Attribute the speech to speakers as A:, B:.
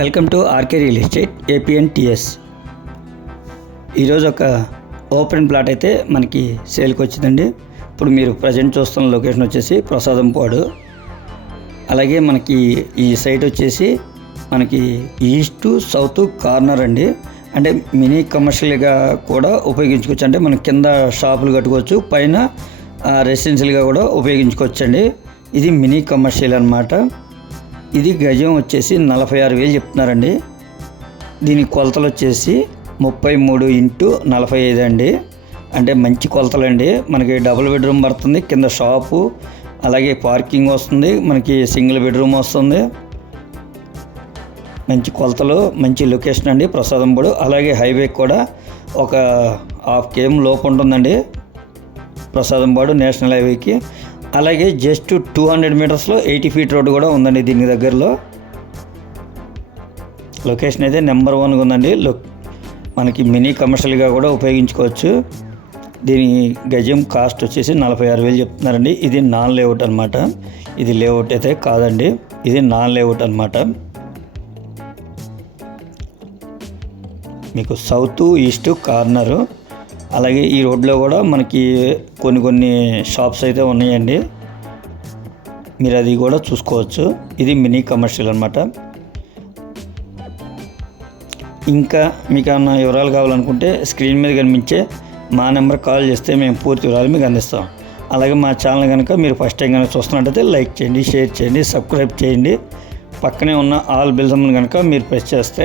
A: Welcome to RK real estate APNTS ఈరోజు ఒక open plot అయితే మనకి సేల్కి వచ్చిందండి. ఇప్పుడు మీరు ప్రజెంట్ చూస్తున్న లొకేషన్ వచ్చేసి ప్రసాదంపాడు అలాగే మనకి ఈ సైట్ వచ్చేసి మనకి ఈస్ట్ సౌత్ కార్నర్ అండి. అంటే మినీ కమర్షియల్గా కూడా ఉపయోగించుకోవచ్చు. అంటే మనం కింద షాపులు కట్టుకోవచ్చు పైన రెసిడెన్షియల్గా కూడా ఉపయోగించుకోవచ్చు అండి ఇది మినీ కమర్షియల్ అనమాట ఇది గజం వచ్చేసి నలభై ఆరు వేలు చెప్తున్నారండి. దీని కొలతలు వచ్చేసి ముప్పై మూడు ఇంటూ నలభై ఐదు అండి. అంటే మంచి కొలతలు అండి మనకి డబుల్ బెడ్రూమ్ పడుతుంది కింద షాపు అలాగే పార్కింగ్ వస్తుంది మనకి సింగిల్ బెడ్రూమ్ వస్తుంది. మంచి కొలతలు మంచి లొకేషన్ అండి ప్రసాదంపూడు అలాగే హైవే కూడా ఒక హాఫ్ కేఎం లోపు ఉంటుందండి. ప్రసాదంపాడు నేషనల్ హైవేకి అలాగే జస్ట్ టూ హండ్రెడ్ మీటర్స్లో ఎయిటీ ఫీట్ రోడ్ కూడా ఉందండి దీని దగ్గరలో. లొకేషన్ అయితే నెంబర్ వన్గా ఉందండి. లొ మనకి మినీ కమర్షియల్గా కూడా ఉపయోగించుకోవచ్చు. దీని గజం కాస్ట్ వచ్చేసి నలభై ఆరు వేలు చెప్తున్నారండి. ఇది నాన్ లేఅవుట్ అనమాట ఇది లేఅవుట్ అయితే కాదండి. ఇది నాన్ లేఅవుట్ అనమాట మీకు సౌత్ ఈస్ట్ కార్నరు అలాగే ఈ రోడ్లో కూడా మనకి కొన్ని కొన్ని షాప్స్ అయితే ఉన్నాయండి. మీరు అది కూడా చూసుకోవచ్చు. ఇది మినీ కమర్షియల్ అనమాట ఇంకా మీకు ఏమన్నా వివరాలు కావాలనుకుంటే స్క్రీన్ మీద కనిపించే మా నెంబర్ కాల్ చేస్తే మేము పూర్తి వివరాలు మీకు అందిస్తాం. అలాగే మా ఛానల్ కనుక మీరు ఫస్ట్ టైం కనుక చూస్తున్నట్టయితే లైక్ చేయండి షేర్ చేయండి సబ్స్క్రైబ్ చేయండి. పక్కనే ఉన్న ఆల్ బిల్స్ కనుక మీరు ప్రెస్ చేస్తే